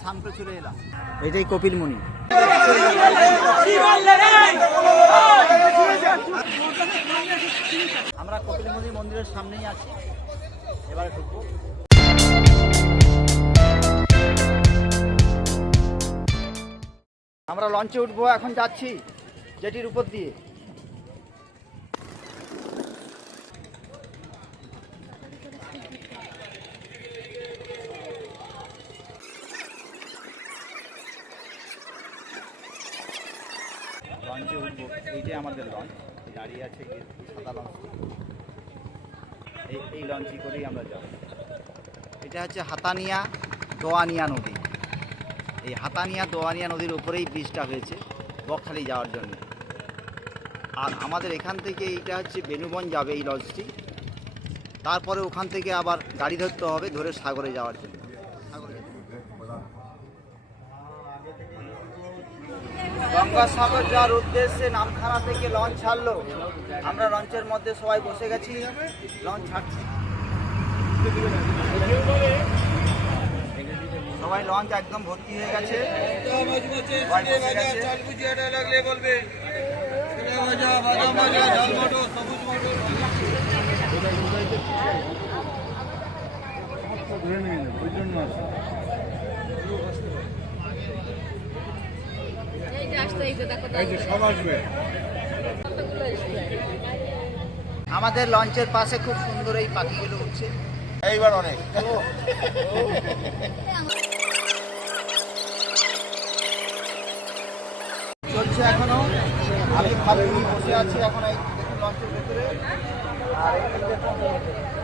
স্নান করে চলে এলাম। এটাই কপিলমুনি। আমরা কপিলমুনি মন্দিরের সামনেই আছি, এবারে ঢুকবো। আমরা লঞ্চে উঠবো, এখন যাচ্ছি জেটির উপর দিয়ে। লঞ্চে উঠবো, এইটাই আমাদের লঞ্চ দাঁড়িয়ে আছে, সাদা লঞ্চ। এই লঞ্চই করেই আমরা যাব। এটা হচ্ছে হাতানিয়া দোয়ানিয়া নদী। এই হাতানিয়া দোয়ানিয়া নদীর উপরেই ব্রিজটা হয়েছে বকখালি যাওয়ার জন্য। আর আমাদের এখান থেকে এইটা হচ্ছে বেনুবন যাবে এই লঞ্চটি, তারপরে ওখান থেকে আবার গাড়ি ধরতে হবে, ধরে সাগরে যাওয়ার জন্য। গঙ্গাসাগর যাওয়ার উদ্দেশ্যে নামখানা থেকে লঞ্চ ছাড়লো। আমরা লঞ্চের মধ্যে সবাই বসে গেছি, লঞ্চ ছাড়ছি। সবাই লঞ্চ একদম ভর্তি হয়ে গেছে। আমাদের লঞ্চের পাশে খুব সুন্দর এই পাখিগুলো উঠছে। এইবার অনেক চলছে এখনো। আমি ভাবি বসে আছি এখন এই দেখুন লঞ্চের ভেতরে, আর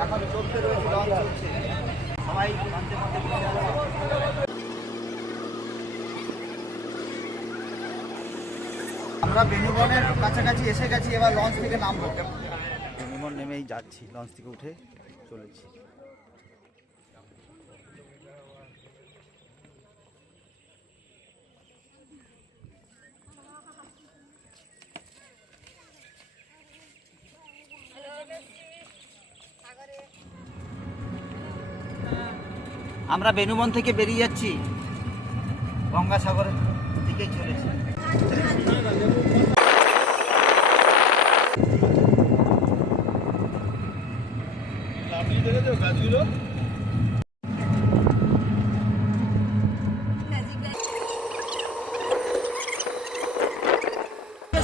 এখন চলতে রয়েছে, লঞ্চ চলছে, সবাই লঞ্চের মধ্যে বসে আছে। আমরা বেনুবনের কাছাকাছি এসে গেছি, এবার লঞ্চ থেকে নামবো। বেনুবন নেমেই যাচ্ছি, লঞ্চ থেকে উঠে চলেছি। আমরা বেনুবন থেকে বেরিয়ে যাচ্ছি, গঙ্গাসাগরের দিকেই চলেছি।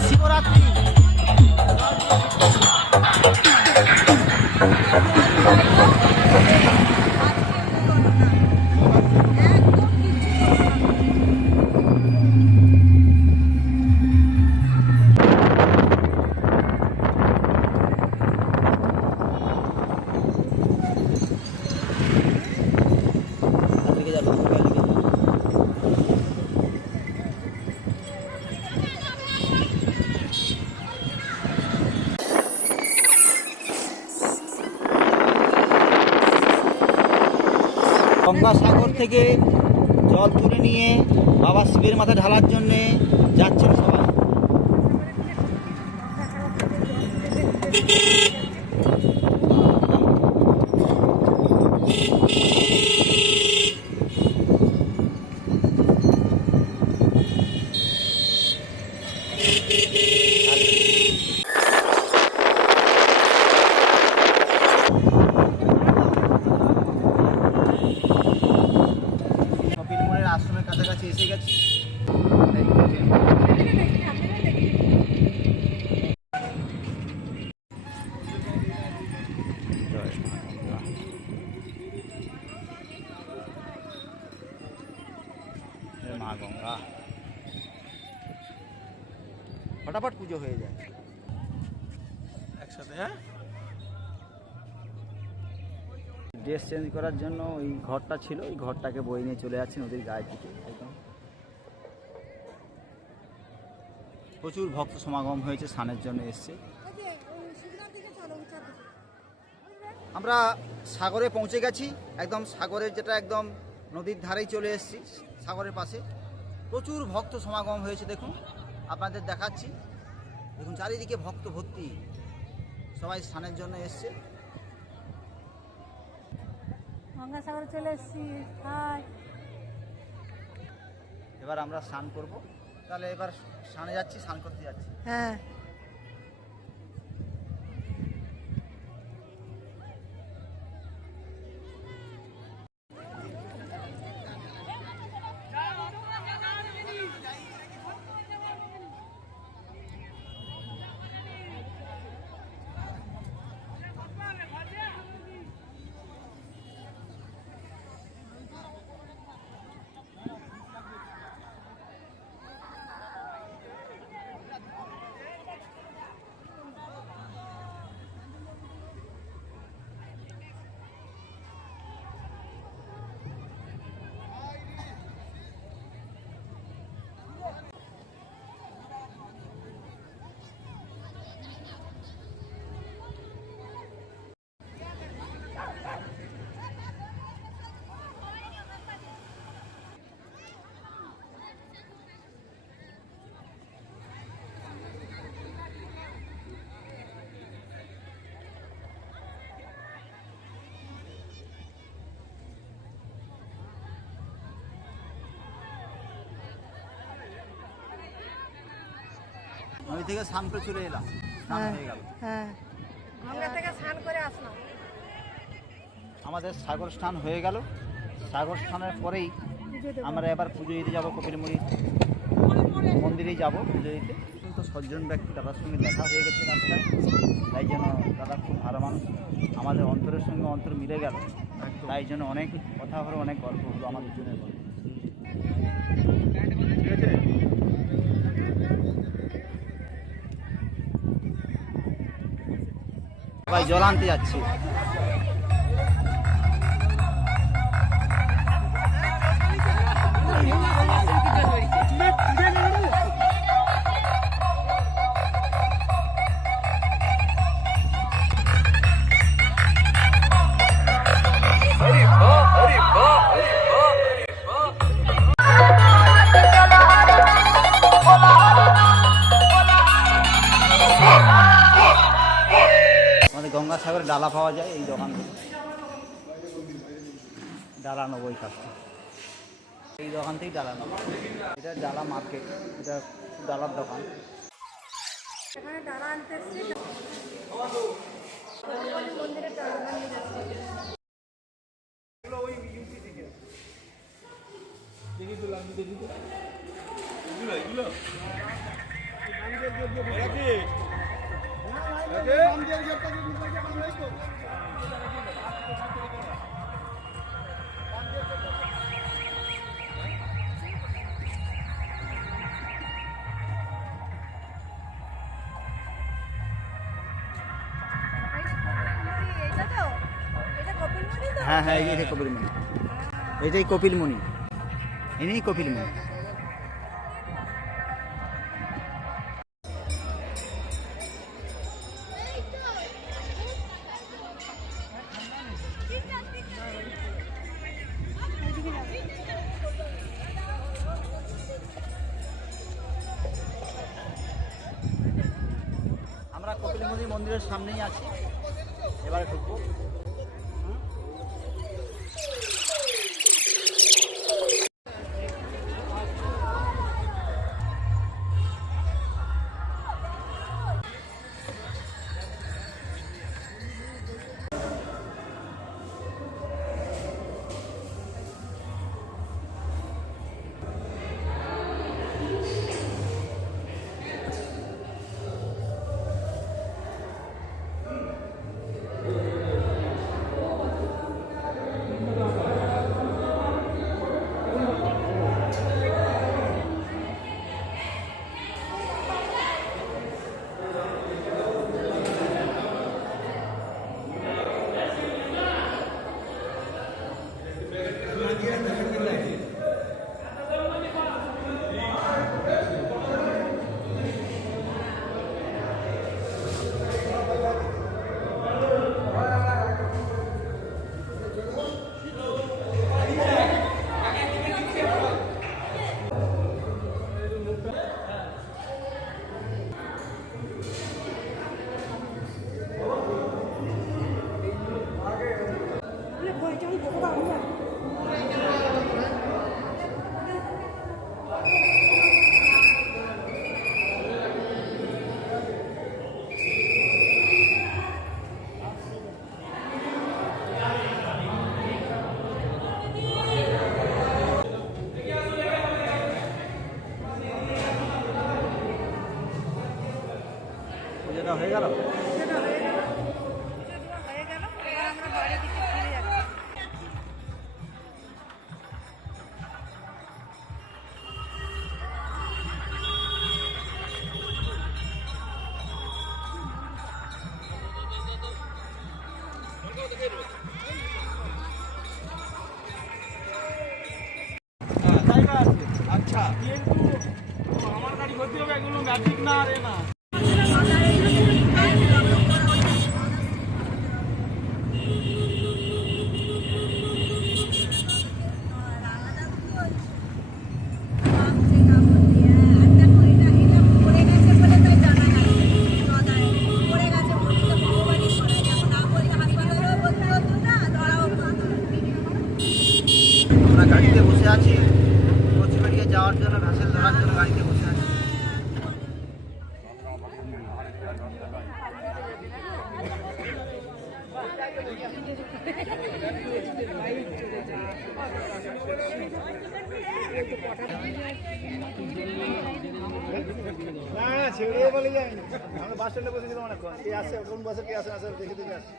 শিবরাত্রি গঙ্গাসাগর থেকে জল তুলে নিয়ে বাবা শিবের মাথায় ঢালার জন্যে যাচ্ছেন সবাই। আশ্রমের কাছাকাছি এসে গেছি। মা গঙ্গা, ফটাফট পুজো হয়ে যায় একসাথে। হ্যাঁ, ড্রেস চেঞ্জ করার জন্য ওই ঘরটা ছিল, ওই ঘরটাকে বয়ে নিয়ে চলে যাচ্ছে নদীর গায়ের দিকে। একদম প্রচুর ভক্ত সমাগম হয়েছে, স্নানের জন্য এসছে। আমরা সাগরে পৌঁছে গেছি, একদম সাগরের যেটা একদম নদীর ধারেই চলে এসেছি, সাগরের পাশে। প্রচুর ভক্ত সমাগম হয়েছে, দেখুন আপনাদের দেখাচ্ছি। দেখুন চারিদিকে ভক্ত ভর্তি, সবাই স্নানের জন্য এসছে। গঙ্গাসাগরে চলে এসেছি। হাই, এবার আমরা স্নান করব। তাহলে এবার স্নানে যাচ্ছি, স্নান করতে যাচ্ছি। হ্যাঁ নদী থেকে স্নান করে চলে এলাম, স্নান হ্যাঁ হয়ে গেল। হ্যাঁ গঙ্গা থেকে স্নান করে আসলাম। আমাদের সাগর স্নান হয়ে গেল। সাগর স্নানের পরেই আমরা এবার পুজো দিতে যাবো, কপিলমুড়ি মন্দিরেই যাব পুজো দিতে। কিন্তু সজ্জন ব্যক্তি দাদার সঙ্গে দেখা হয়ে গেছে রাস্তায়, তাই জন্য দাদা খুব ভালো মানুষ, আমাদের অন্তরের সঙ্গে অন্তর মিলে গেল। তাই জন্য অনেক কথা হলো, অনেক গল্প হলো আমাদের জন্য। ভাই জল আনতে যাচ্ছি। আমাদের গঙ্গাসাগরে ডালা পাওয়া যায়, এই দোকানগুলো ডালা নেবো ওই কাছ থেকে, এই দোকান থেকেই ডালা নেবো। এটা ডালা মার্কেট, এটা ডালার দোকান। এখানে ডালা আনতে এসেছি, মন্দিরে ডালা নিয়ে যাচ্ছি। হ্যাঁ হ্যাঁ, এটাই কপিলমুনি, এটাই কপিলমুনি, এনেই কপিলমুনি। আমরা কপিলমুনি মন্দিরের সামনেই আছি, এবারে ঢুকবো। সেটা হয়ে গেল। সেটা হয়ে গেল, পুজো দেওয়া হয়ে গেল, এবার আমরা বাড়ির দিকে ফিরে যাচ্ছি। আচ্ছা, আমার গাড়ি ভর্তি হবে, এগুলো ম্যাজিক না আরে না। আমরা গাড়িতে বসে আছি, কোচবিহারিয়ে যাওয়ার জন্য, ভ্যাসেল ধরার জন্য গাড়িতে বসে আছি। ছেড়ে বলে যাই, আমরা বাস স্ট্যান্ডে বসেছিলাম অনেকক্ষণ। কে আসছে, কোন বাসে কে আসে, আসে দেখে দেখে আসছে।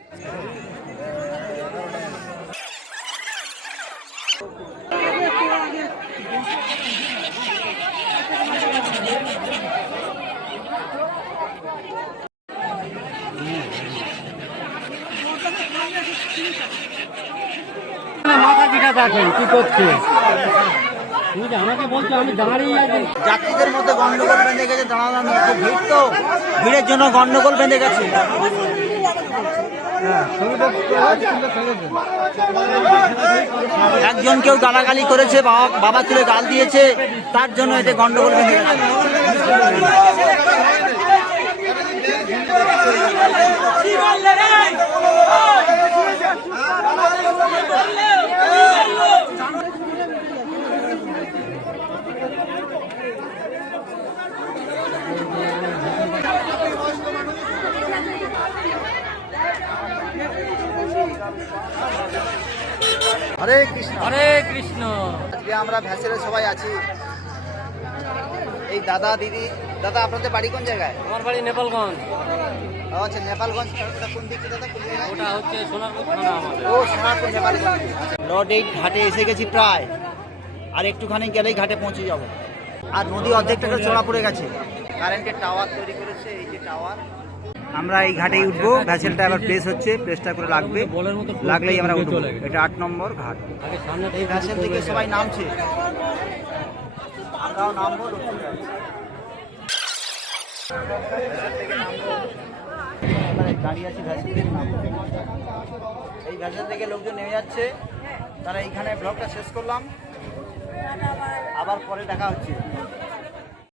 মাথা কিটা দেখেন কি করছে, তুমি যে আমাকে বলছো আমি দাঁড়িয়ে আছি। যাত্রীদের মধ্যে গন্ডগোল বেঁধে গেছে, দাঁড়ানো নিয়ে খুব ভিড়, তো ভিড়ের জন্য গন্ডগোল বেঁধে গেছে। একজন কেউ গালাগালি করেছে, বাবা তুলে গাল দিয়েছে, তার জন্য এতে গন্ডগোল বেঁধে গেছে। হরে কৃষ্ণ। হরে কৃষ্ণ। আজকে আমরা ভ্যাসেলে সবাই আছি। এই দাদা দিদি, দাদা আপনাদের বাড়ি কোন জায়গায়? আমার বাড়ি নেপালগঞ্জ। আচ্ছা, নেপালগঞ্জ। ওটা কোন দিকে দাদা, কোন জায়গায়? ওটা হচ্ছে সোনারপুর থানা আমাদের। ও, সোনারপুর, নেপালগঞ্জ। লর্ড 8 ঘাটে এসে গেছি প্রায়, আর একটুখানি গেলেই ঘাটে পৌঁছে যাব। আর নদী অর্ধেকটা চড়া পড়ে গেছে। কারেন্টের টাওয়ার তৈরি করেছে, এই যে টাওয়ার। আমরা এই ঘাটেই উঠবো, ভ্যাসেলটা এবার প্লেস হচ্ছে, প্লেসটা করে লাগবে, বলের মতো লাগলেই আমরা উঠবো। চলে গেছে। এটা 8 নম্বর ঘাট। আগে সামনে এই ভ্যাসেল থেকে সবাই নামছে, আমরাও নামবো। গাড়ি আছে, ভ্যাসেল থেকে নামবো। এই ভ্যাসেল থেকে লোকজন নেমে যাচ্ছে, তারা এইখানে ব্লগটা শেষ করলাম, আবার পরে দেখা হচ্ছে।